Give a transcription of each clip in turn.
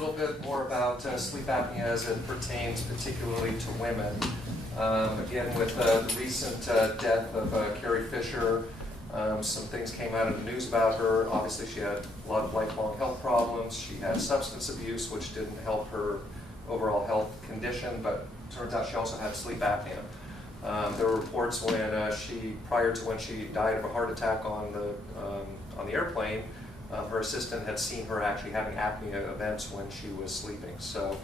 little bit more about sleep apnea as it pertains particularly to women. Again, with the recent death of Carrie Fisher, some things came out in the news about her. Obviously, she had a lot of lifelong health problems. She had substance abuse, which didn't help her overall health condition, but it turns out she also had sleep apnea. There were reports when prior to when she died of a heart attack on the airplane, her assistant had seen her actually having apnea events when she was sleeping. So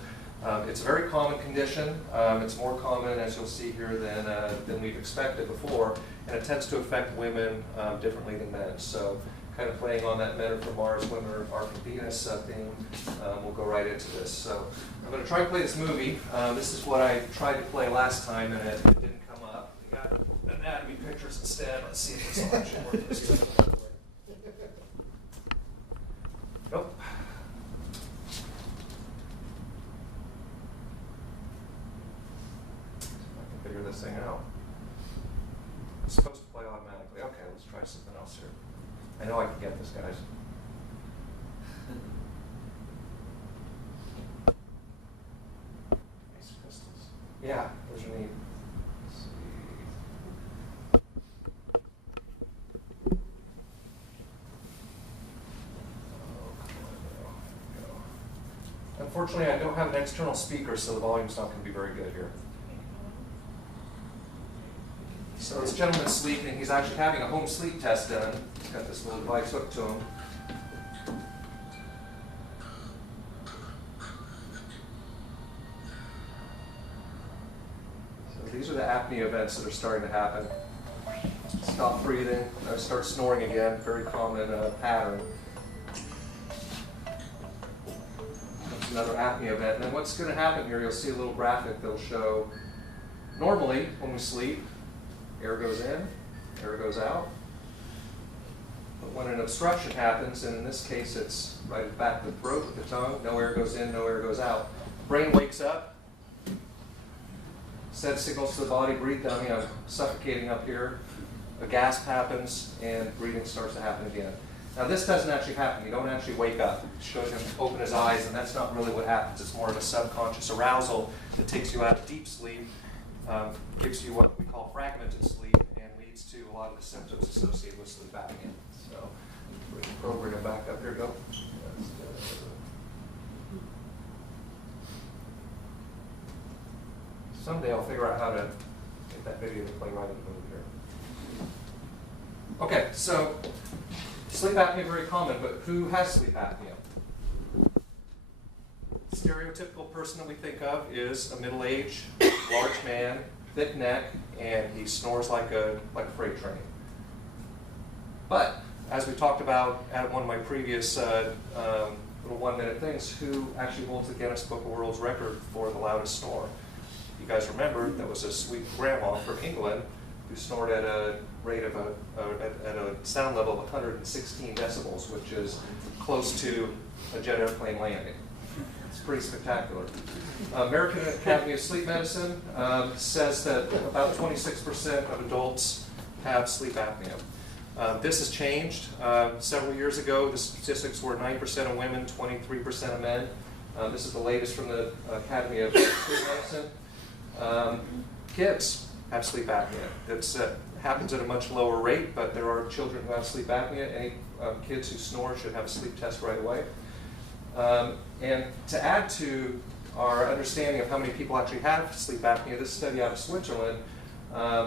it's a very common condition. It's more common, as you'll see here, than we've expected before, and it tends to affect women differently than men. So kind of playing on that men are from Mars, women are from Venus theme, we'll go right into this. So I'm going to try and play this movie. This is what I tried to play last time, and it didn't come up. We got anatomy pictures instead. Let's see if this will actually work this time. Nope. I can figure this thing out. It's supposed to play automatically. Okay, let's try something else here. I know I can get this, guys. Nice crystals. Yeah, those are neat. Let's see. Unfortunately, I don't have an external speaker, so the volume's not going to be very good here. So this gentleman's sleeping. He's actually having a home sleep test done. He's got this little device hooked to him. So these are the apnea events that are starting to happen. Stop breathing, start snoring again. Very common pattern. Another apnea event. And then what's going to happen here, you'll see a little graphic that'll show, normally when we sleep, air goes in, air goes out. But when an obstruction happens, and in this case it's right at the back of the throat with the tongue, no air goes in, no air goes out. Brain wakes up, sends signals to the body, breathe down me, I'm suffocating up here. A gasp happens, and breathing starts to happen again. Now this doesn't actually happen. You don't actually wake up. It shows him open his eyes, and that's not really what happens. It's more of a subconscious arousal that takes you out of deep sleep, gives you what we call fragmented sleep, and leads to a lot of the symptoms associated with sleep apnea. So we can program it back up. Here we go. Someday I'll figure out how to get that video to play right in the movie here. Okay, so sleep apnea is very common, but who has sleep apnea? The stereotypical person that we think of is a middle-aged, large man, thick neck, and he snores like a freight train. But, as we talked about at one of my previous little one-minute things, who actually holds the Guinness Book of World Record for the loudest snore? You guys remember, that was a sweet grandma from England who snored at a rate of at a sound level of 116 decibels, which is close to a jet airplane landing. It's pretty spectacular. American Academy of Sleep Medicine says that about 26% of adults have sleep apnea. This has changed. Several years ago, the statistics were 9% of women, 23% of men. This is the latest from the Academy of Sleep Medicine. Kids have sleep apnea. It happens at a much lower rate, but there are children who have sleep apnea. Any kids who snore should have a sleep test right away. And to add to our understanding of how many people actually have sleep apnea, this study out of Switzerland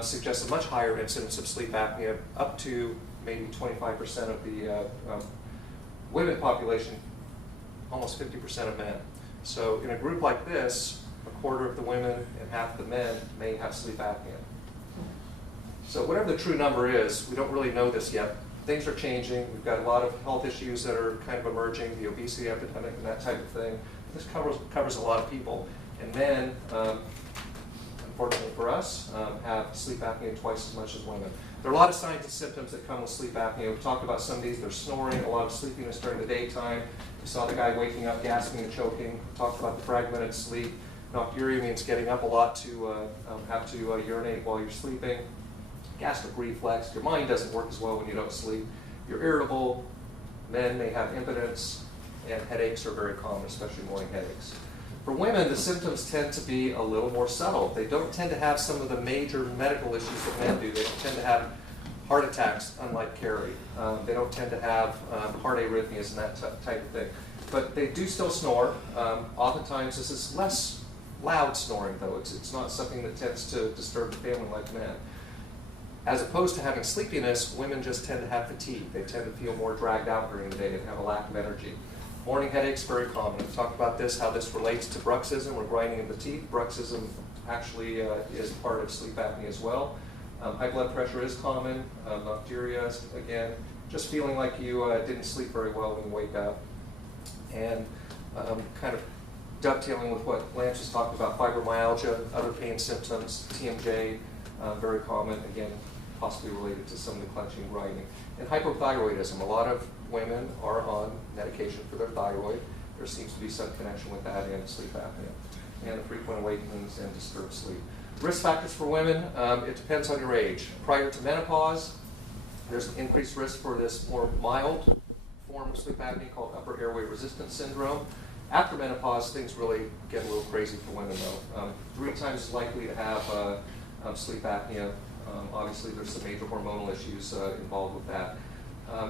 suggests a much higher incidence of sleep apnea, up to maybe 25% of the women population, almost 50% of men. So in a group like this, a quarter of the women and half the men may have sleep apnea. So whatever the true number is, we don't really know this yet. Things are changing. We've got a lot of health issues that are kind of emerging, the obesity epidemic and that type of thing. This covers a lot of people. And men, unfortunately for us, have sleep apnea twice as much as women. There are a lot of signs and symptoms that come with sleep apnea. We've talked about some of these. There's snoring, a lot of sleepiness during the daytime. We saw the guy waking up, gasping and choking. We talked about the fragmented sleep. Nocturia means getting up a lot to have to urinate while you're sleeping. Gastric reflex. Your mind doesn't work as well when you don't sleep. You're irritable. Men may have impotence. and headaches are very common, especially morning headaches. For women, the symptoms tend to be a little more subtle. They don't tend to have some of the major medical issues that men do. They don't tend to have heart attacks, unlike Carrie. They don't tend to have heart arrhythmias and that type of thing. But they do still snore. Oftentimes, this is less loud snoring, though. It's not something that tends to disturb the family like men. As opposed to having sleepiness, women just tend to have fatigue. They tend to feel more dragged out during the day and have a lack of energy. Morning headaches, very common. We've talked about this, how this relates to bruxism or grinding of the teeth. Bruxism actually is part of sleep apnea as well. High blood pressure is common. Nocturia, again, just feeling like you didn't sleep very well when you wake up. And kind of dovetailing with what Lance was talking about, fibromyalgia, other pain symptoms, TMJ, very common, again, possibly related to some of the clenching, grinding. And hypothyroidism, a lot of women are on medication for their thyroid. There seems to be some connection with that and sleep apnea, and the frequent awakenings and disturbed sleep. Risk factors for women, it depends on your age. Prior to menopause, there's an increased risk for this more mild form of sleep apnea called upper airway resistance syndrome. After menopause, things really get a little crazy for women, though. 3 times as likely to have sleep apnea. Obviously, there's some major hormonal issues involved with that.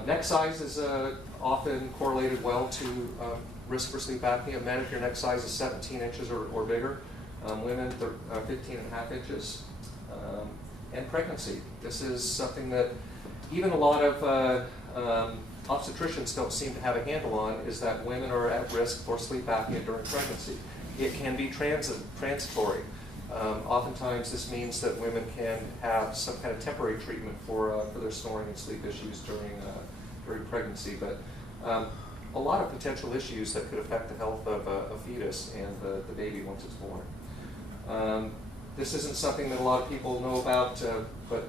Neck size is often correlated well to risk for sleep apnea. Men, if your neck size is 17 inches or bigger. Women, 15.5 inches. And pregnancy. This is something that even a lot of obstetricians don't seem to have a handle on, is that women are at risk for sleep apnea during pregnancy. It can be transitory. Oftentimes this means that women can have some kind of temporary treatment for their snoring and sleep issues during pregnancy, but a lot of potential issues that could affect the health of a fetus and the baby once it's born. This isn't something that a lot of people know about, but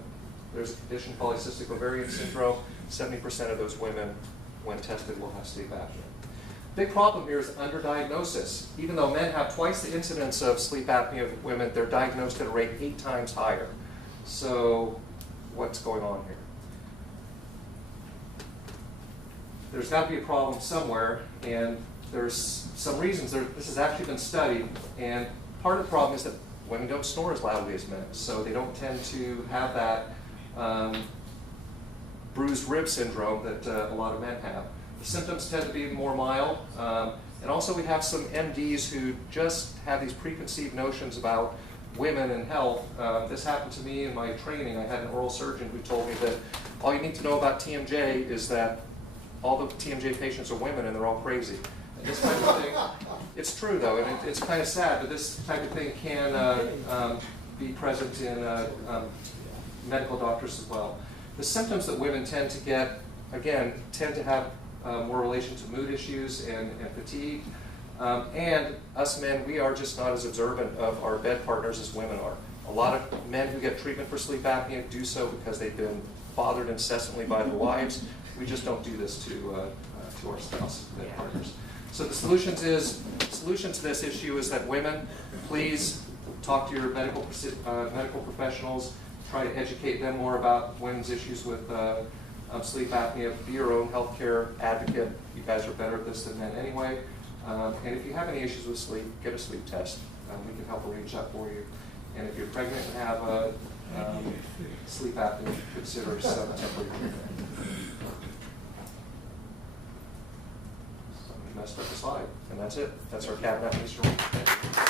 there's a condition, polycystic ovarian syndrome. 70% of those women, when tested, will have sleep apnea. Big problem here is underdiagnosis. Even though men have twice the incidence of sleep apnea of women, they're diagnosed at a rate 8 times higher. So what's going on here? There's got to be a problem somewhere, and there's some reasons. This has actually been studied, and part of the problem is that women don't snore as loudly as men, so they don't tend to have that bruised rib syndrome that a lot of men have. The symptoms tend to be more mild, and also we have some MDs who just have these preconceived notions about women and health. This happened to me in my training. I had an oral surgeon who told me that all you need to know about TMJ is that all the TMJ patients are women and they're all crazy. And this type of thing, it's true though, and it's kind of sad, but this type of thing can be present in medical doctors as well. The symptoms that women tend to get, again, tend to have more relation to mood issues and fatigue. And us men, we are just not as observant of our bed partners as women are. A lot of men who get treatment for sleep apnea do so because they've been bothered incessantly by their wives. We just don't do this to our spouse, bed partners. So the solution to this issue is that women, please talk to your medical professionals. Try to educate them more about women's issues with sleep apnea. Be your own healthcare advocate. You guys are better at this than men anyway. And if you have any issues with sleep, get a sleep test. We can help arrange that for you. And if you're pregnant and have sleep apnea, consider some temporary treatment. So we messed up the slide, and that's it. That's our cabinet, Mr.